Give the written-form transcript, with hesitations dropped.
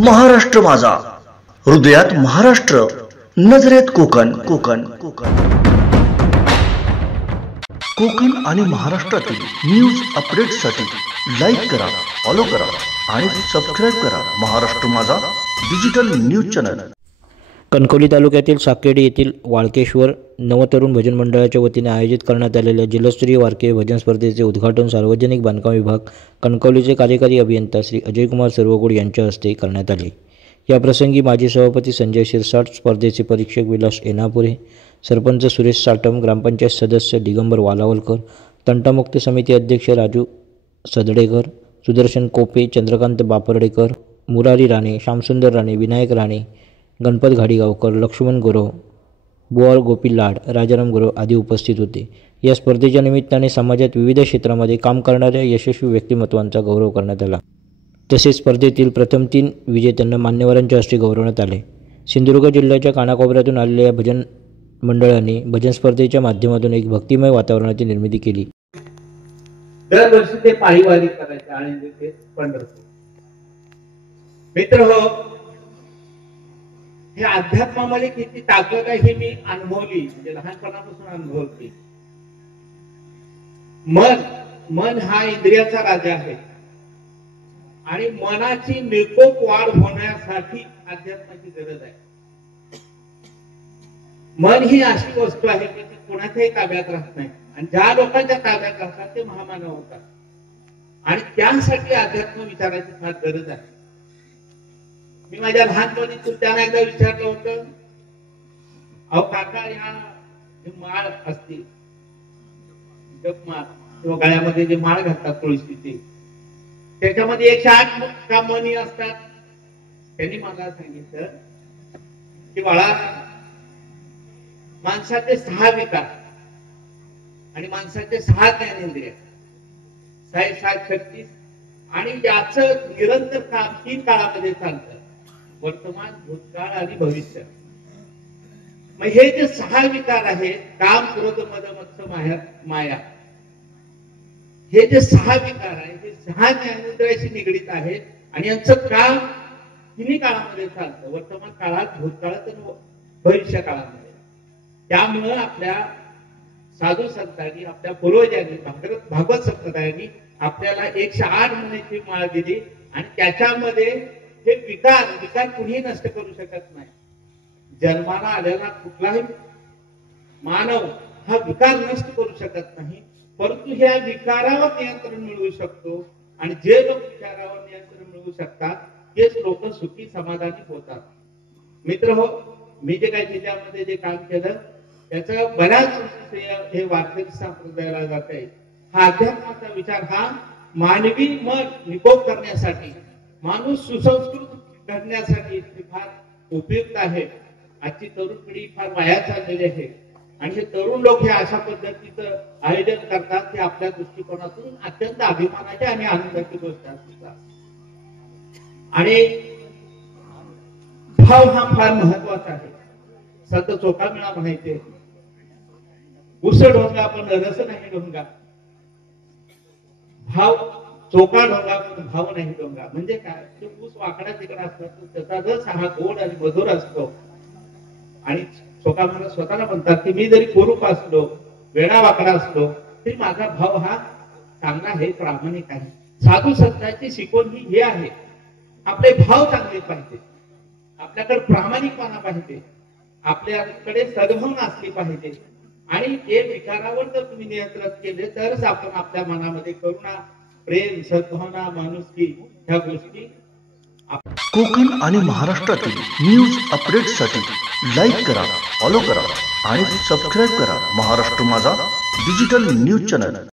महाराष्ट्र माझा, हृदयात महाराष्ट्र, नजरेत कोकण. कोकण कोकण कोकण आणि महाराष्ट्रातील न्यूज अपडेट्ससाठी लाईक करा, फॉलो करा आणि सबस्क्राईब करा महाराष्ट्र माझा डिजिटल न्यूज चॅनल. कणकवली तालुक्यातील साकेडी येथील वाळकेश्वर नवतरुण भजन मंडळाच्या वतीने आयोजित करण्यात आलेल्या जिल्हास्तरीय वारकरी भजन स्पर्धेचे उद्घाटन सार्वजनिक बांधकाम विभाग कणकवलीचे कार्यकारी अभियंता श्री अजयकुमार सर्वगुड यांच्या हस्ते करण्यात आले. याप्रसंगी माजी सभापती संजय शिरसाट, स्पर्धेचे परीक्षक विलास एनापुरे, सरपंच सुरेश साटम, ग्रामपंचायत सदस्य दिगंबर वालावलकर, तंटामुक्त समिती अध्यक्ष राजू सदडेकर, सुदर्शन कोपे, चंद्रकांत बापर्डेकर, मुरारी राणे, श्यामसुंदर राणे, विनायक राणे, गणपत घाडीगावकर, लक्ष्मण गुरव, बोअर गोपी लाड, राजाराम गुरव आदी उपस्थित होते. या स्पर्धेच्या निमित्ताने समाजात विविध क्षेत्रामध्ये काम करणाऱ्या यशस्वी व्यक्तिमत्वांचा गौरव करण्यात आला. तसेच स्पर्धेतील प्रथम 3 विजेत्यांना मान्यवरांच्या हस्ते गौरवण्यात आले. सिंधुदुर्ग जिल्ह्याच्या कानाकोपऱ्यातून आलेल्या या भजन मंडळांनी भजन स्पर्धेच्या माध्यमातून एक भक्तिमय वातावरणाची निर्मिती केली. दरवर्षी ते पायीवारी करायचे आणि ते पंढरपूर. मित्र हो, हे अध्यात्मामध्ये किती ताकद आहे हे मी अनुभवली, म्हणजे लहानपणापासून अनुभवली. मन हा इंद्रियाचा राजा आहे आणि मनाची निकोप वाढ होण्यासाठी अध्यात्माची गरज आहे. मन ही अशी वस्तू आहे की ती कोणाच्याही ताब्यात राहत नाही आणि ज्या लोकांच्या ताब्यात राहतात ते महामानव होतात आणि त्यासाठी अध्यात्म विचारायची फार गरज आहे. मी माझ्या लहानपणी त्यांना एकदा विचारलं होतं, अहो काका, ह्या माळ असते जपमाळ किंवा गळ्यामध्ये जे माळ घालतात तुळशीचे, त्याच्यामध्ये 108 का मणी असतात? त्यांनी मला सांगितलं की बाळा, माणसाचे 6 विकार आणि माणसाचे 6 ज्ञानेंद्रिय, 6 36, आणि याचं निरंतर काम 3 काळामध्ये चालतं: वर्तमान, भूतकाळ आणि भविष्य. मग हे जे 6 विकार आहेत, काम, क्रोध, मद, मत्सर, माया, हे जे 6 विकार आहेत हे 6 ज्ञानेंद्रियाशी निगडीत आहेत आणि यांचं काम 3 काळामध्ये चालतं: वर्तमान काळात, भूतकाळात आणि भविष्य काळामध्ये. त्यामुळं आपल्या साधू संतांनी, आपल्या पूर्वजांनी, भागवत संप्रदायांनी आपल्याला 108 मणीची माळ दिली आणि त्याच्यामध्ये हे विकार कुणीही नष्ट करू शकत नाही. जन्माला आलेला कुठलाही मानव हा विकार नष्ट करू शकत नाही, परंतु ह्या विकारावर नियंत्रण मिळवू शकतो आणि जे लोक विचारावर नियंत्रण मिळवू शकतात तेच लोक सुखी समाधानी होतात. मित्र हो, मी जे काही जिल्ह्यामध्ये जे काम केलं त्याचं बऱ्याच श्रेय हे वारकरी संप्रदायाला जात आहे. हा अध्यात्माचा विचार हा मानवी मन निकोप करण्यासाठी, माणूस सुसंस्कृत करण्यासाठी फार उपयुक्त आहे. आजची तरुण पिढी फार वाया चाललेली आहे आणि हे तरुण लोक हे अशा पद्धतीचं आयोजन करतात ते आपल्या दृष्टिकोनातून अत्यंत अभिमानाची आणि आनंदाची गोष्ट असतात. आणि भाव हा फार महत्वाचा आहे. संत चोखामेळा म्हणायचे, उस ढोंगा पण रस नाही ढोंगा, भाव चोका ढोंगा पण भाव नाही ढोंगा. म्हणजे काय, तो ऊस वाकडा तिकडा असतो, त्याचा रस हा गोड आणि मधुर असतो. आणि चोका मला स्वतःला म्हणतात की मी जरी कुरूप असलो, वेडा वाकडा असलो, तरी माझा भाव हा चांगला आहे, प्रामाणिक आहे. साधू संतांची शिकवण ही हे आहे, आपले भाव चांगले पाहिजे, आपल्याकडे प्रामाणिकपणा पाहिजे, आपल्याकडे सद्भावना असली पाहिजे आणि ते विकारावर जर तुम्ही नियंत्रण केले तरच आपण आपल्या मनामध्ये करुणा, प्रेम, सद्भावना, माणुसकी ह्या गोष्टी. कोकण आणि महाराष्ट्रातील न्यूज अपडेट्ससाठी लाईक करा, फॉलो करा आणि सबस्क्राईब करा महाराष्ट्र माझा डिजिटल न्यूज चॅनल.